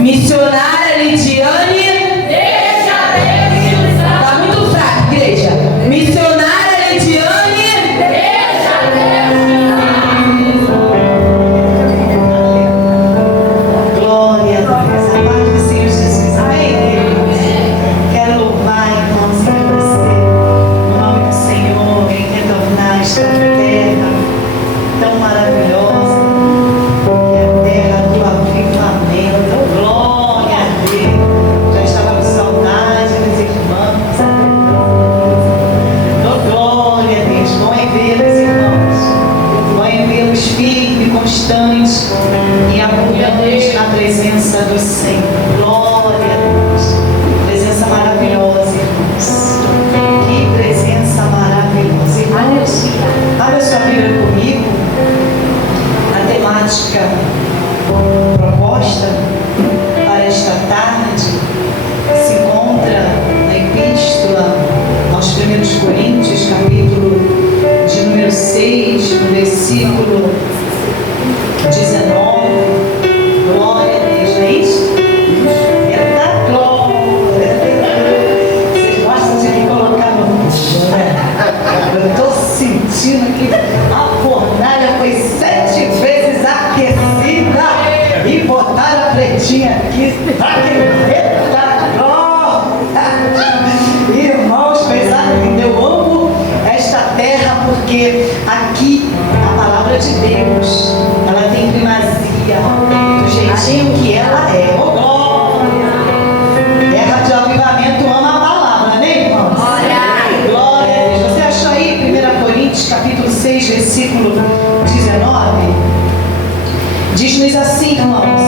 Missionária Lidiane. Deixa Deus usar. Tá muito fraco, igreja. Missionária Lidiane. Deixa Deus usar. Glória a Deus. A paz do Senhor Jesus. Amém, queridos? Quero louvar e agradecer o nome do Senhor em retornar esta terra tão maravilhosa, que é a terra do avivamento. Glória a Deus. Já estava com saudade dos irmãos. Glória a Deus. Bom é vê-los, irmãos. Bom é vê-los firmes, constantes e abundantes na presença do Senhor. Glória a Deus. Presença maravilhosa, irmãos. Que presença maravilhosa, irmãos. Abra sua Bíblia comigo. A temática proposta para esta tarde se encontra na Epístola aos 1 Coríntios, capítulo de número 6, no versículo 19. Glória a Deus, não é isso? É da glória. Vocês gostam de me colocar no... Eu estou sentindo que a fornalha foi 7 vezes aquecida e botaram a pretinha aqui para que... Eita glória! Irmãos, pesado que eu amo esta terra porque aqui a palavra de Deus, ela tem primazia do jeitinho que ela é. Oh, glória! Terra de avivamento ama a palavra, né, irmãos? Glória a Deus. Você achou aí 1 Coríntios, capítulo 6, versículo 19? Diz-nos assim, irmãos,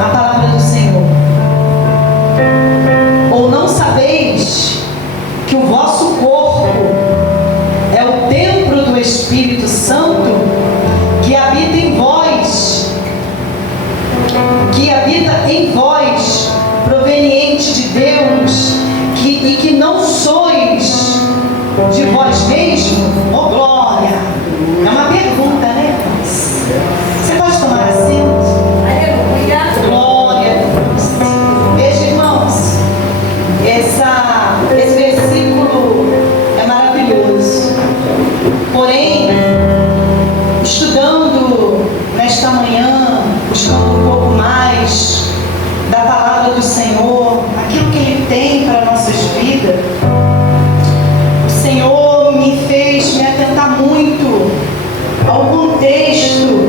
a palavra do Senhor. Ou não sabeis que o vosso corpo é o templo do Espírito Santo que habita em vós, proveniente de Deus, e que não sois de vós mesmos? Oh, glória! É uma pergunta, né, irmãos? Você pode tomar assento? Glória a Deus. Veja, irmãos, esse versículo é maravilhoso. Porém, estudando nesta manhã, buscando um pouco mais da palavra do Senhor, aquilo que Ele tem para nossas vidas, o Senhor me fez me atentar muito ao contexto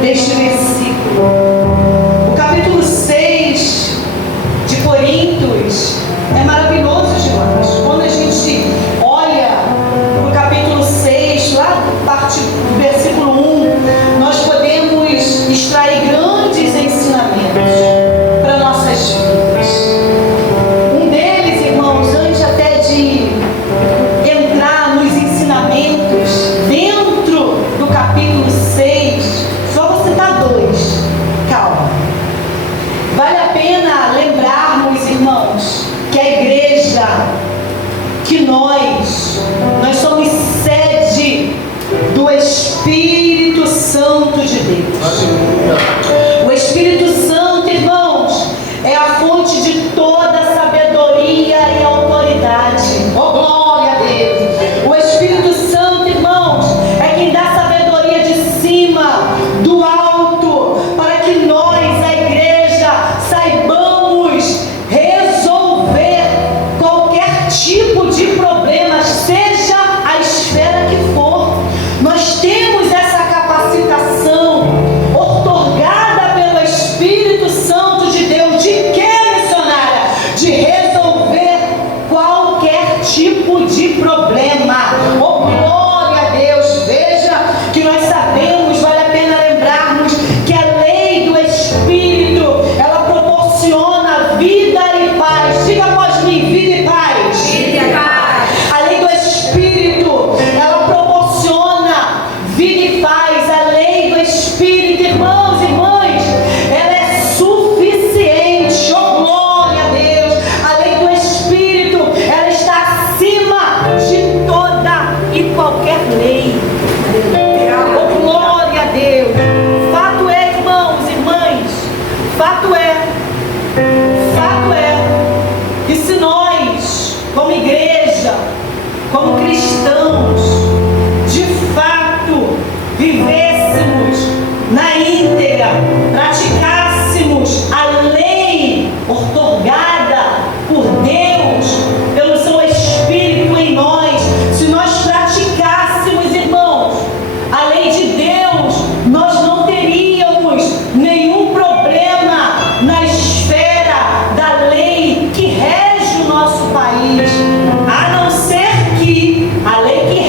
deste versículo. O capítulo 6 de Coríntios é maravilhoso demais. Quando a gente olha para o capítulo 6, lá a partir do versículo 1, nós podemos extrair grandes ensinamentos para nossas vidas. Um deles, irmãos, antes até de entrar nos ensinamentos dentro do capítulo 6, só vou citar 2. Calma. Vale a pena lembrarmos, irmãos, que a igreja, que nós somos sede do Espírito Santo de Deus. O Espírito Santo, irmãos, é a fonte de toda sabedoria e autoridade. Oh, glória a Deus! O Espírito Santo, irmãos, é quem dá sabedoria de cima, do alto, para que nós, a igreja, saibamos resolver qualquer tipo de problema, seja a esfera que for. Nós temos essa capacitação outorgada pelo Espírito como cristãos, de fato, vivêssemos na íntegra, praticássemos a lei outorgada por Deus, pelo seu Espírito em nós, se nós praticássemos, irmãos, a lei de Deus, nós não teríamos nenhum problema na esfera da lei que rege o nosso país, a não ser que a lei que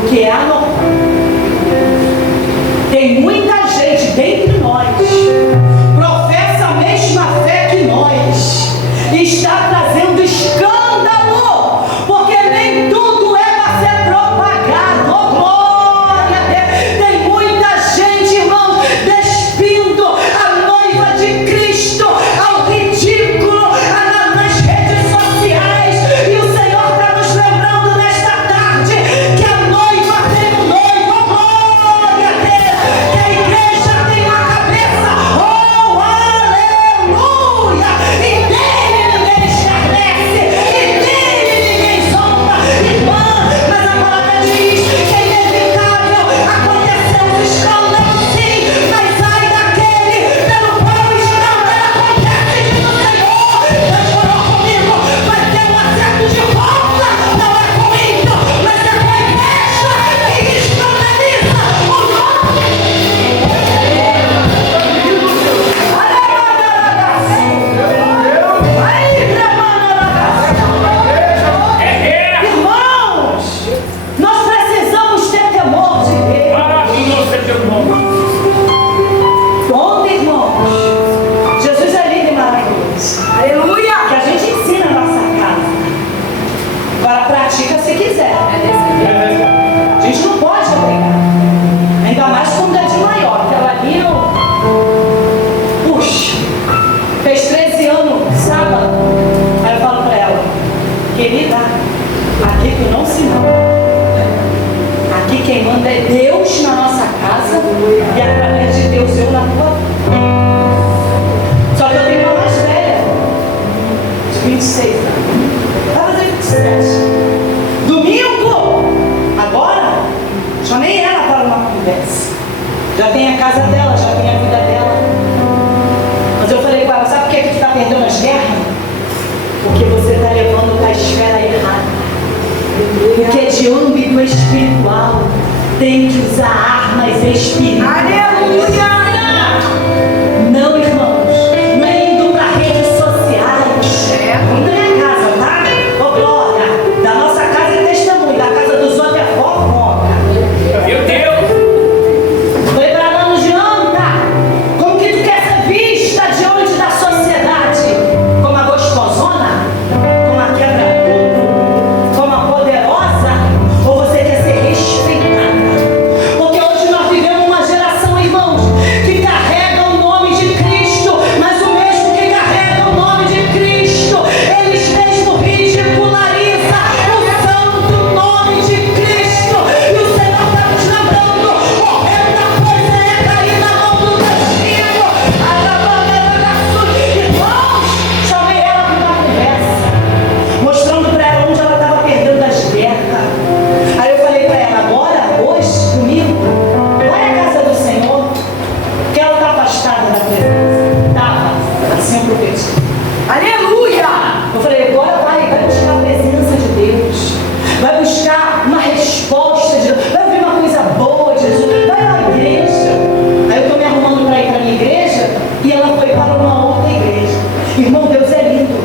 do que é anormal. Tem muita gente dentre nós, professa a mesma fé que nós, está trazendo escândalo, porque nem tudo é para ser propagado. Oh, glória a Deus! Tem muita gente, irmãos, despindo a noiva de Cristo ao ridículo nas redes sociais. E o Senhor está nos lembrando nesta tarde que a noiva tem um noivo. Oh, glória a Deus! Que a igreja tem uma cabeça. Oh, aleluia! E dele ninguém escarnece, e dele ninguém zomba. Irmã, mas a palavra diz que é inevitável acontecer um escândalo, sim, mas ai daquele pelo qual o escândalo acontece, diz o Senhor. Deus falou comigo, vai ter um acerto de volta, não é com isso, mas é com a igreja que escandaliza o nome. Irmãos, nós precisamos ter temor de Deus. Maravilhoso é teu nome. Ontem, irmãos, Jesus é lindo e maravilhoso. Aleluia! Que a gente ensina na nossa casa. Agora pratica se quiser. A gente não pode obrigar. Ainda mais quando é de maior. Que ela ali, puxa, fez 13 anos, sábado. Aí eu falo pra ela, querida, aqui tu não se manda. Aqui quem manda é Deus na nossa casa e através de Deus eu na tua vida. Só que eu tenho uma mais velha, de 26 anos. Vai fazer 27. Domingo, agora, chamei ela para uma conversa. Já tem a casa dela, já tem a vida dela. Mas eu falei com ela, sabe por que tu está perdendo as guerras? Porque você está levando para a esfera errada. Porque é de âmbito espiritual, tem que usar armas espirituais. Aleluia! Não, irmãos, não é indo para redes sociais. Não é a casa, tá? Ô, glória! Da nossa casa é testemunho, da casa dos outros é fofoca. Meu Deus! Falei pra ela, não adianta. Como que tu quer ser vista diante da sociedade? Como a gostosona? Como a quebra-tudo? Como a poderosa? Ou você quer ser respeitada? Porque hoje nós vivemos uma geração, irmãos, que carrega o nome de Cristo, mas o mesmo que carrega o nome de Cristo, eles mesmo ridicularizam o santo nome de Cristo. E o Senhor está nos lembrando, horrenda coisa é cair na mão do castigo. Irmãos, chamei ela para uma conversa, mostrando para ela onde ela estava perdendo as guerras. Aí eu falei para ela, agora, hoje, comigo, vai à casa do Senhor, que ela está afastada da presença. Estava, assim eu profetizo. Aleluia! Eu falei, agora vai buscar a presença de Deus, vai buscar uma resposta de Deus, vai ouvir uma coisa boa de Jesus, vai na igreja. Aí eu estou me arrumando para ir para a minha igreja e ela foi para uma outra igreja. Irmão, Deus é lindo.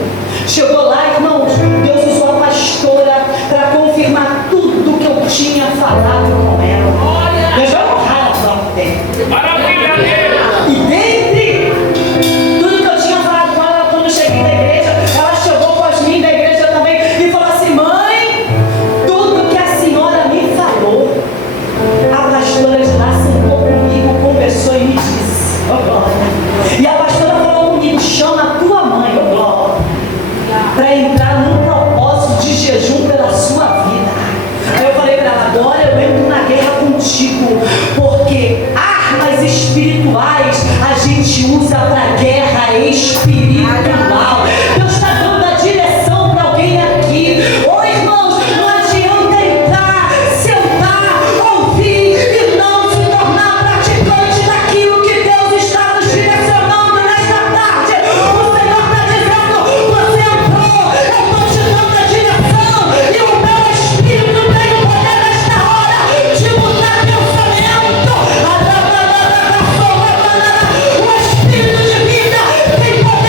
Chegou lá, irmãos, Deus usou a pastora para confirmar tudo que eu tinha falado com ela. Deus vai honrar a sua fé. Maravilha, Deus! E dentre tudo que eu tinha falado com ela quando eu cheguei na igreja, ela chegou após mim da igreja também e falou assim, mãe, tudo que a senhora me falou, a pastora de lá sentou comigo, conversou e me disse, oh glória. E a pastora falou comigo, chama a tua mãe, oh glória, para entrar num propósito de jejum pela sua vida. Aí eu falei para ela, agora eu entro na guerra contigo, porque armas espirituais a gente usa para guerra espiritual. Deus está dando a direção para alguém aqui. Ô irmãos, não adianta entrar, sentar, ouvir e não se tornar praticante daquilo que Deus está nos direcionando nesta tarde. O Senhor está dizendo, você entrou, eu estou te dando a direção e o meu Espírito tem o poder nesta hora de mudar pensamento. O Espírito de vida tem poder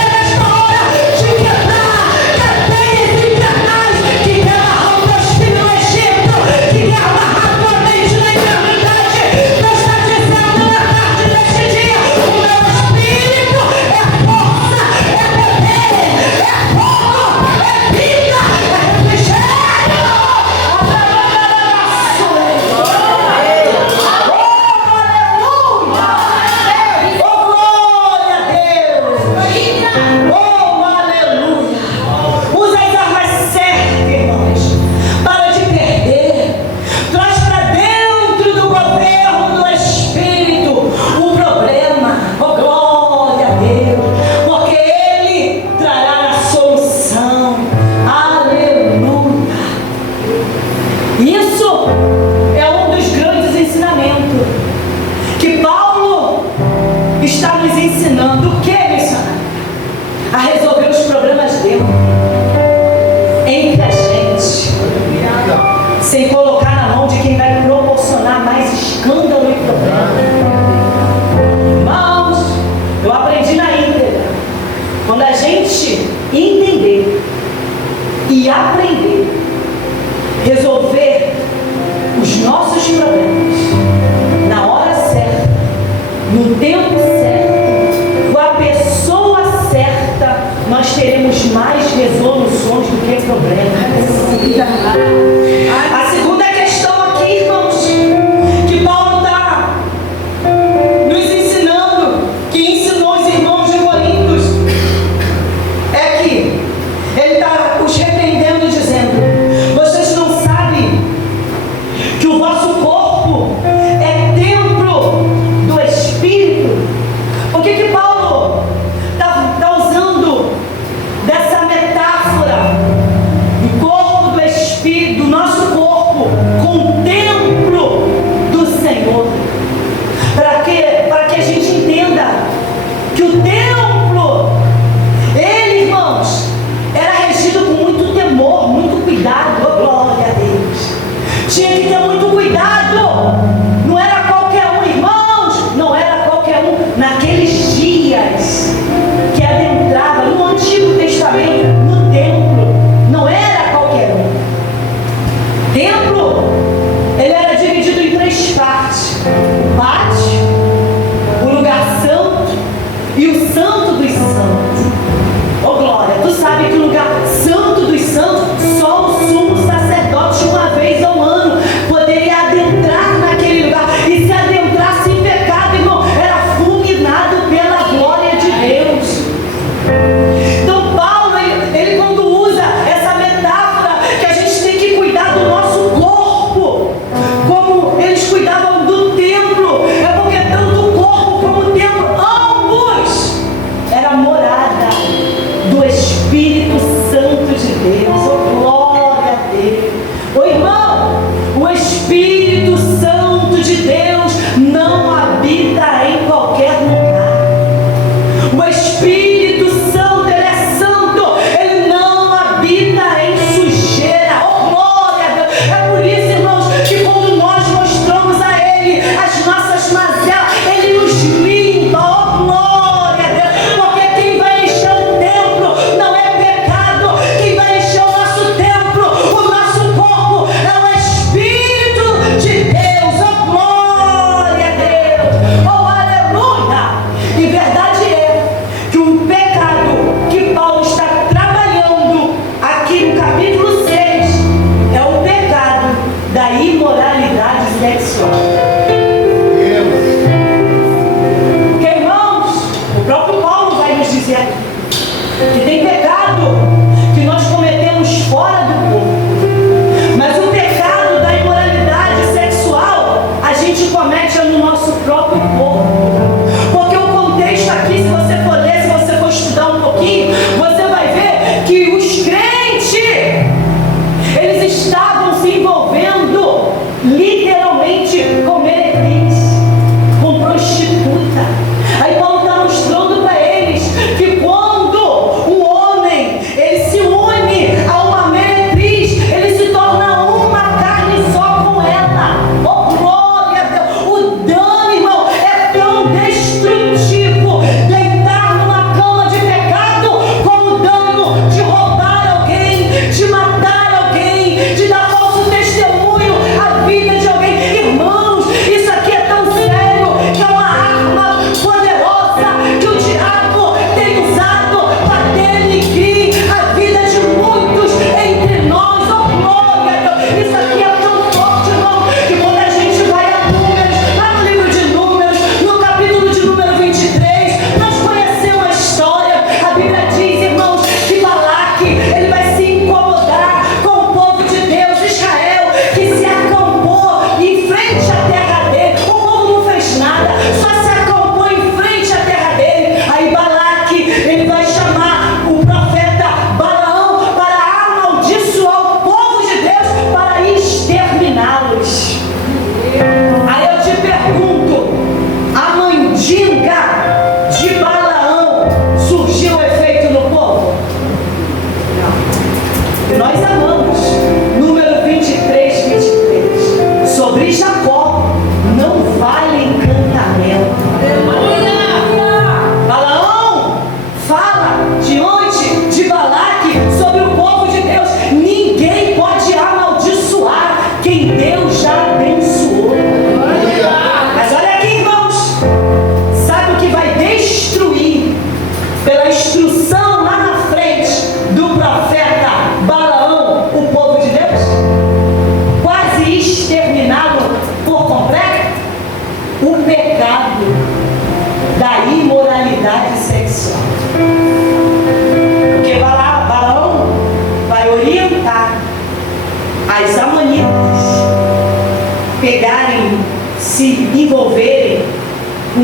na íntegra, quando a gente entender e aprender, resolver os nossos problemas na hora certa, no tempo certo, com a pessoa certa, nós teremos mais resoluções do que problemas. A segunda questão aqui, irmãos, que Paulo está nos ensinando, que ensinou os irmãos de Coríntios, é que ele está os repreendendo, dizendo: vocês não sabem que o vosso corpo é templo do Espírito? O que Paulo está usando dessa metáfora do corpo do Espírito, do nosso corpo, com o templo do Senhor? Para que a gente entenda que o templo, ele, irmãos, era regido com muito temor, muito cuidado. Oh, glória a Deus! Tinha que ter muito cuidado. Não era qualquer um, irmãos, não era qualquer um. Naqueles dias que adentrava no Antigo Testamento, no templo, não era qualquer um. O templo, ele era dividido em 3 partes: o pátio, o lugar santo e o santo dos santos. Oh, glória! Tu sabe que o lugar santo dos santos, só o sumo sacerdote, uma vez ao ano, poderia adentrar naquele lugar. E se adentrasse em pecado, irmão, era fulminado pela glória de Deus. Então Paulo, ele quando usa essa metáfora, que a gente tem que cuidar do nosso corpo, como eles cuidavam do templo, é porque tanto o corpo como o templo, ambos, era morada do Espírito Santo de Deus. Oh, glória a Deus! Oh, irmão, o Espírito Santo de Deus não habita em qualquer lugar. O Espírito Santo, ele é santo, ele não habita em sujeira. Oh, glória a Deus! É por isso, irmãos, que quando nós mostramos a ele as nossas mazelas, ele nos limpa. Oh, glória a Deus! Porque quem vai encher o templo não é pecado. Quem vai encher o nosso templo, o nosso corpo, é o Espírito de Deus. Oh, glória a Deus! Oh, aleluia! E verdade é que o pecado que Paulo está trabalhando aqui no capítulo 6 é o pecado da imoralidade sexual. Porque, irmãos, o próprio Paulo vai nos dizer aqui que tem pecado que nós cometemos fora do corpo, mas o pecado da imoralidade sexual a gente comete no nosso próprio corpo. Porque o contexto aqui, se você for ler, se você for estudar um pouquinho, você vai ver que os crentes, eles estavam se envolvendo literalmente com meretriz, com prostituta. Aí Paulo está mostrando para eles que quando um homem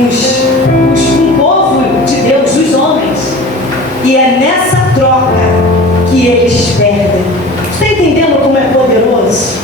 um povo de Deus, os homens. E é nessa troca que eles perdem. Você está entendendo como é poderoso?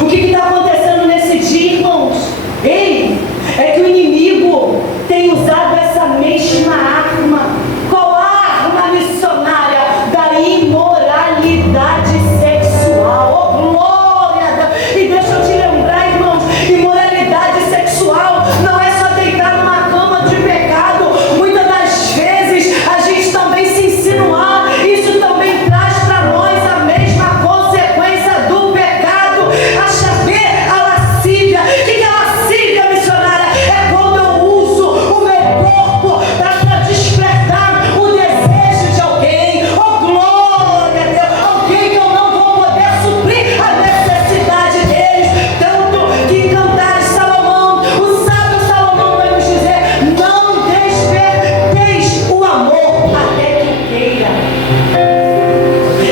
O que está acontecendo nesse dia, irmãos? Ei, é que o inimigo tem usado essa mesma arma. Qual a arma missionária? Da imoralidade sexual. Oh, glória a Deus! E deixa eu te lembrar, irmãos, imoralidade sexual não é só deitar numa cama de pecado. Muitas das vezes a gente também se insinuar. Isso também traz para nós a mesma consequência do pecado. A lascívia. O que é lascívia, missionária? É quando eu uso o meu corpo para despertar o desejo de alguém. Oh, glória a Deus! Alguém que eu não vou poder suprir a necessidade deles. Tanto que em Cantares Salomão, o sábio Salomão vai nos dizer: não desperteis o amor até que queira.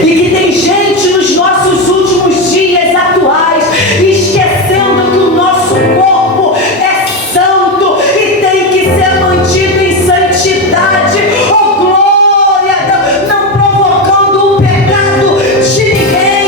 E que tem gente nos nossos últimos dias atuais esquecendo que o nosso corpo é santo e tem que ser mantido em santidade. Oh, glória a Deus! Não provocando o pecado de ninguém.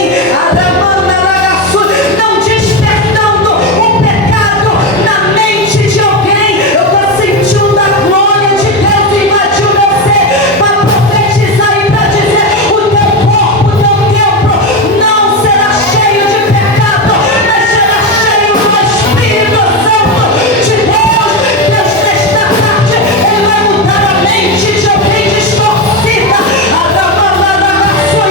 Não despertando o pecado na mente de alguém. Eu estou sentindo a glória de Deus invadir o meu ser para profetizar e para dizer: o teu corpo, o teu templo não será cheio de pecado, mas será cheio do Espírito Santo de Deus. Deus, nesta tarde, Ele vai mudar a mente de alguém distorcida acerca da sua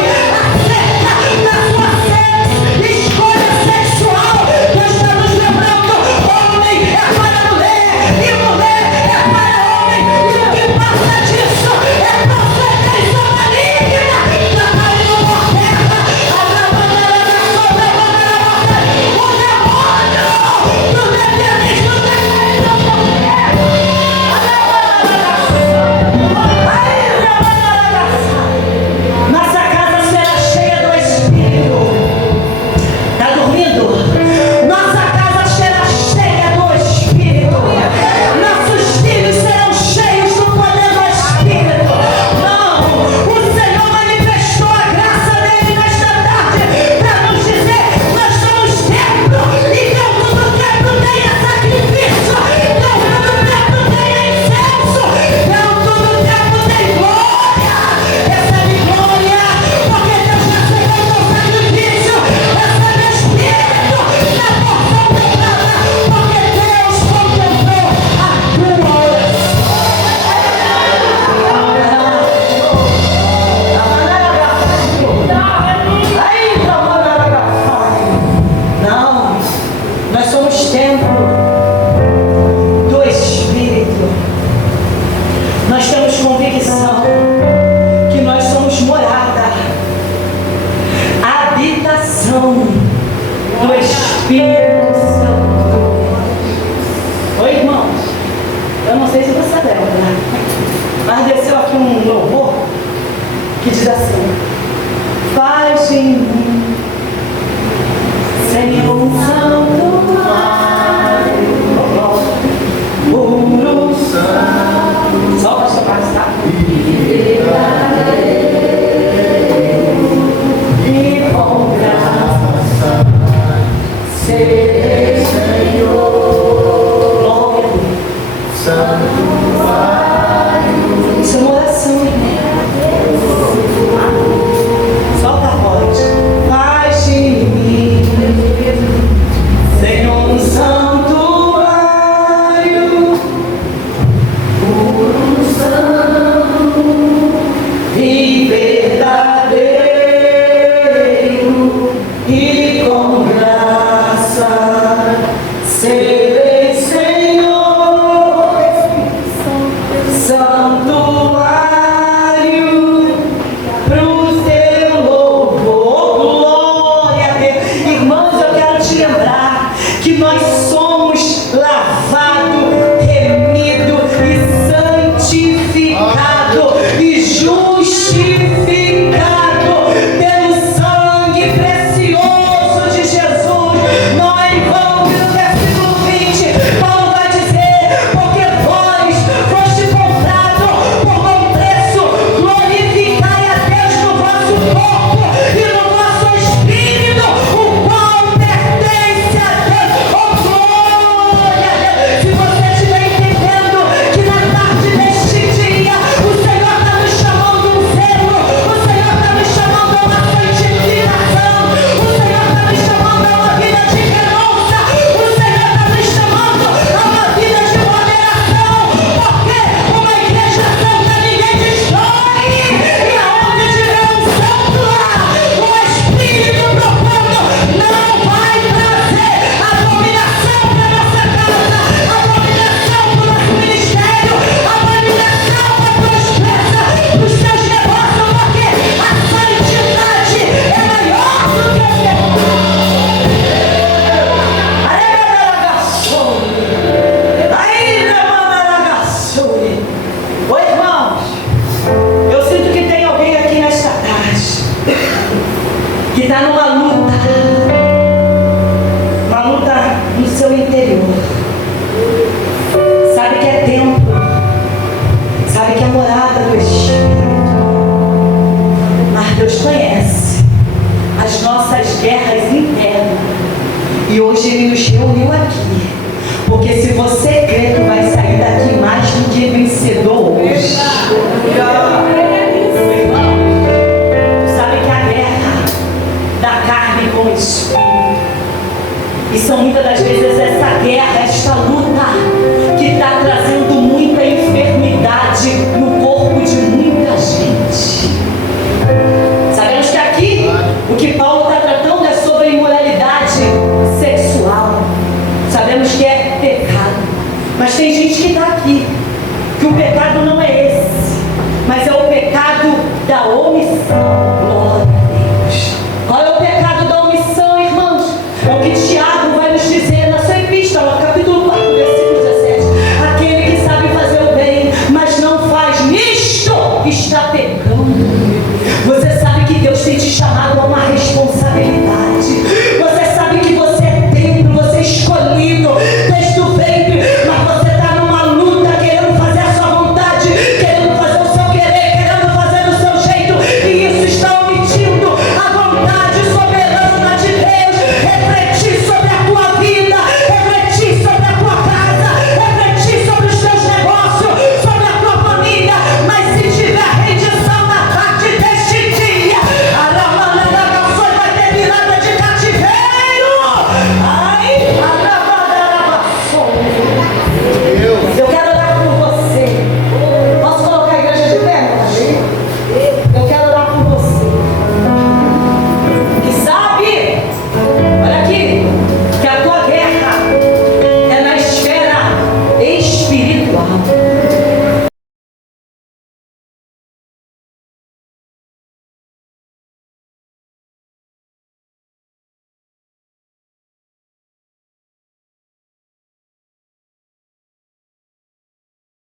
escolha sexual. Deus está nos lembrando: homem é para mulher e mulher é para homem, e o que passa disso é procedência maligna. Trabalho por terra, o demônio do determinismo nossa casa será cheia do Espírito. Está dormindo? Nossa casa será cheia do Espírito. Nossos filhos serão cheios do poder do Espírito. Não, o Senhor manifestou a graça dele nesta tarde para nos dizer: nós somos templo, e dentro do templo tem sacrifício, dentro do templo tem incenso, dentro do templo tem glória. Recebe glória, porque Deus recebeu o teu sacrifício. Recebe Espírito na porção dobrada, porque Deus contemplou a tua oração. Não, nós somos templo do Espírito. Nós temos convicção que nós somos morada, habitação do Espírito Santo. Oi, irmãos, eu não sei se você lembra, mas desceu aqui um louvor que diz assim: faz em mim, Senhor, um santuário, puro santo. Só para chamar, tá? E com graça serei Senhor. Glória a Deus. Santuário. Isso é uma oração, irmão. Solta a voz. Faz de mim, Senhor. está numa luta no seu interior. Sabe que é templo, sabe que é morada do Espírito, mas Deus conhece as nossas guerras internas, e hoje Ele nos reuniu aqui, porque se você crê, tu vai sair daqui mais do que vencedor hoje. Irmão, sabe que a guerra da carne com o Espírito, e são muitas das vezes essa guerra, esta luta, que está trazendo muita enfermidade no corpo de muita gente. Sabemos que aqui, o que Paulo está tratando é sobre imoralidade sexual. Sabemos que é pecado. Mas tem gente que está aqui, que o pecado não é esse, mas é o pecado da omissão. Glória a Deus. Qual é o pecado da omissão, irmãos? É o que Tiago vai nos dizer na sua epístola, capítulo 4, versículo 17. Aquele que sabe fazer o bem, mas não faz, nisto está pecando.